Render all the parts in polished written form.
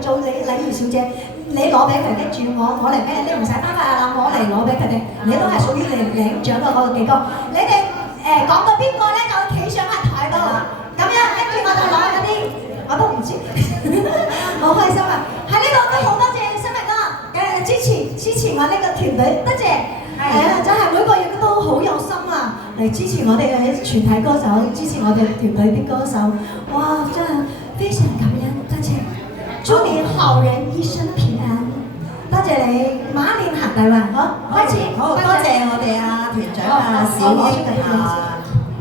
做禮儀小姐，你攞俾佢，跟住我嚟咩？你唔使頒發啦，我嚟攞俾佢哋，你都係屬於領獎嘅嗰個幾個。你哋講到邊個咧，就企上喺台度，咁樣跟住我就攞嗰啲，我都唔知，好開心啊！喺呢度都好多謝新明哥嘅支持我呢個團隊，多謝。真係每個月都好有心啊，嚟支持我哋嘅全體歌手，支持我哋團隊啲歌手，哇！真係非常感恩，多謝。祝你好人一生平安，多謝你馬年行大運，好開始。好，多謝我哋團長小英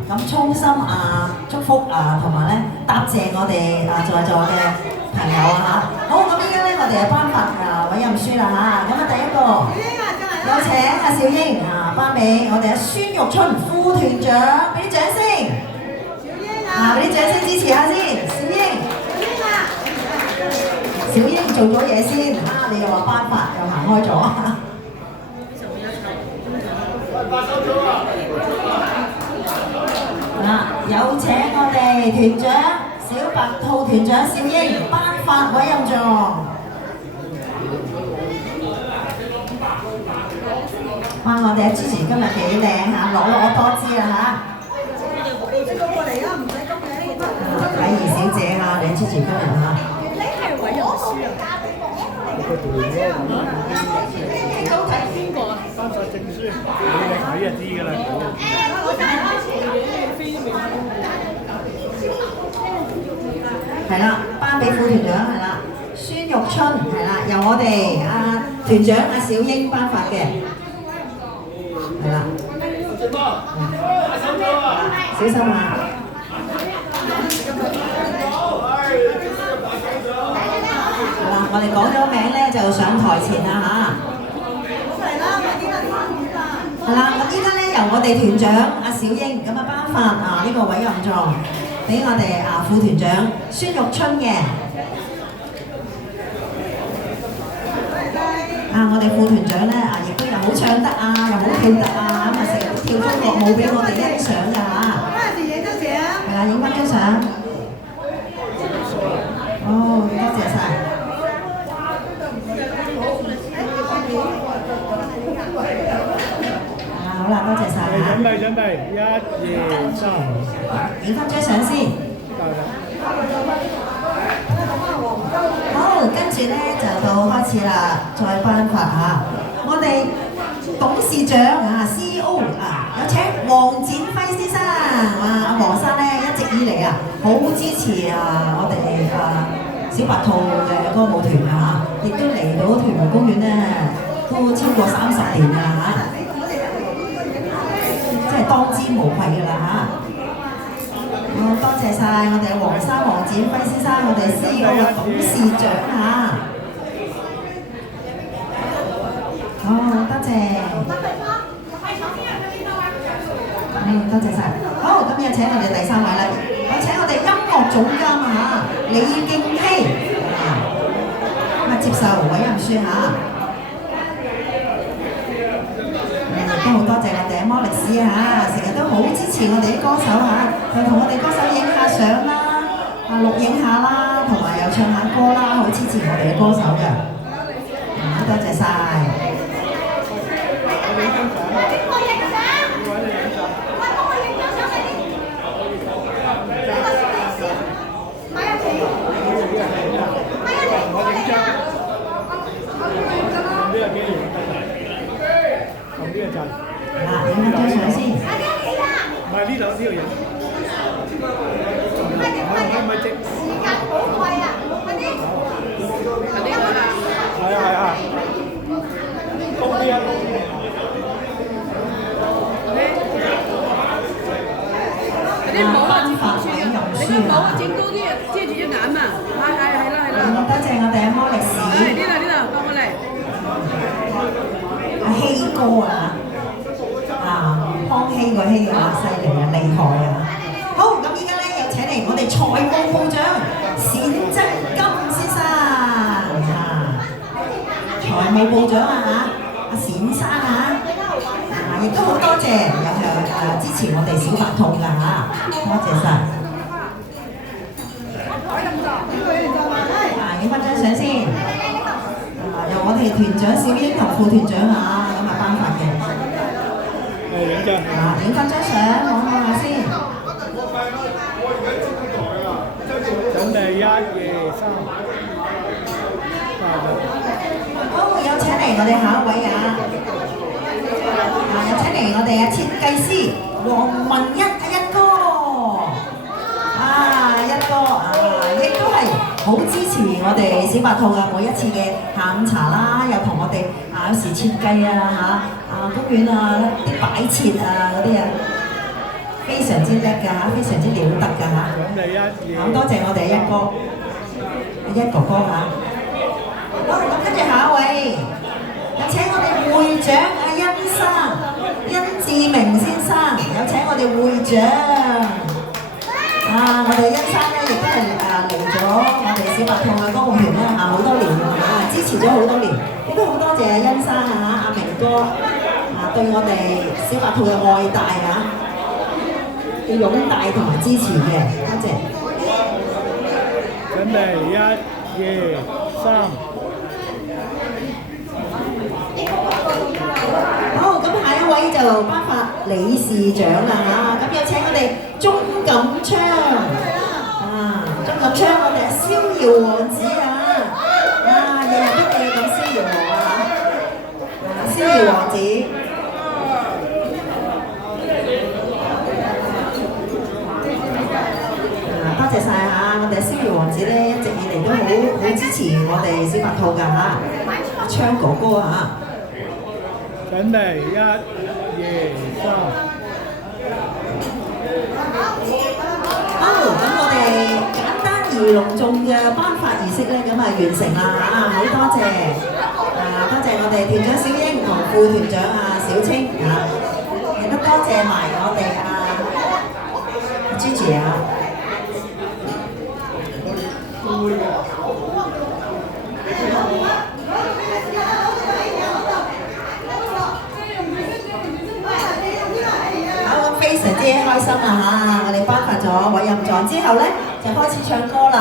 咁衷心祝福同埋咧答謝我哋在座嘅朋友好，咁依家咧我哋就頒發委任書啦咁第一個。有請小英頒俾我哋孫玉春副團長，俾啲掌聲。小英俾啲掌聲支持下先。小英做咗嘢先你又話頒發又行開咗。有請我哋團長小白兔團長小英頒發委任狀。哇！我哋支持今日幾靚攞多支過嚟唔使恭喜。禮儀小姐你支持今日你係委任書都睇邊個頒發證書，你睇就知㗎啦。係啦，頒俾副團長係啦，孫玉春係啦，由我哋團長小英頒發嘅。係啦，小心我哋講咗名咧就上台前啦係啦，咁依家咧由我哋團長小英咁頒發呢個委任狀俾我哋副團長孫玉春嘅。我哋副團長咧亦都又好唱得又好跳得成日都跳中國舞俾我哋欣賞㗎係啦，影翻張相。多謝晒。好啦，多謝晒準備，1、2、3，影翻張相先。好，跟住咧就到開始啦，再頒發我哋董事長CEO 有請黃展輝先生。黃生咧一直以嚟好支持我哋小白兔嘅歌舞團亦都嚟到屯門公園咧都超過30年真係當之無愧㗎啦多謝晒我哋黃生黃展輝先生，我哋 CEO 嘅董事長多謝。多謝晒。好，咁有請我哋第3位啦，有請我哋音樂總監李敬希接受委任書都好多謝我哋魔力士成日都好支持我哋啲歌手又同我哋歌手影下相啦，錄影下啦，同埋又唱下歌啦，好支持我哋嘅歌手嘅。多謝晒。影翻張相先。唔係呢度影。唔係直。時間好貴快啲。係。高啲高啲。你唔好剪高啲，你唔好剪高啲，遮住隻眼係啦。多謝我哋魔力士。呢度，過過嚟。希哥康熙個希犀利厲害好，咁依家咧又請嚟我哋財務部長冼增金先生財務部長冼生亦都好多謝有支持我哋小白兔㗎多謝晒。影翻張相先。哋團長小英同副團長啊，咁啊頒發嘅。影張。影翻張相，望下先。準備1、2、3，好，有請嚟我哋下一位啊！有請嚟我哋嘅設計師黃文一一哥。一哥亦都係好支持我哋小白兔嘅每一次嘅下午茶啦，又同我哋有時設計公園啲擺設嗰啲非常之叻㗎，非常之了得㗎嚇。準備1、2。好多謝我哋一哥，一哥哥嚇。好，咁跟住下一位，有請我哋會長殷生，殷志明先生，有請我哋會長。我哋殷生咧亦都係嚟咗我哋小白兔嘅歌舞團咧好多年支持咗好多年，亦都好多謝殷生阿明哥對我哋小白兔嘅愛戴嘅擁戴同埋支持嘅，多謝。準備1、2、3。好，咁下一位就頒發理事長啦咁有請我哋鐘錦昌鐘錦昌我哋逍遙王子日日都記緊逍遙王逍遙王子。多謝晒我哋逍遙王子咧，一直以嚟都好支持我哋小白兔㗎昌哥哥準備1、2、3。好，咁我哋簡單而隆重嘅頒發儀式咧，咁完成啦好多謝多謝我哋團長小英同副團長小青亦都多謝埋我哋Gigi非常之開心我哋頒發咗委任狀之後咧，就開始唱歌啦。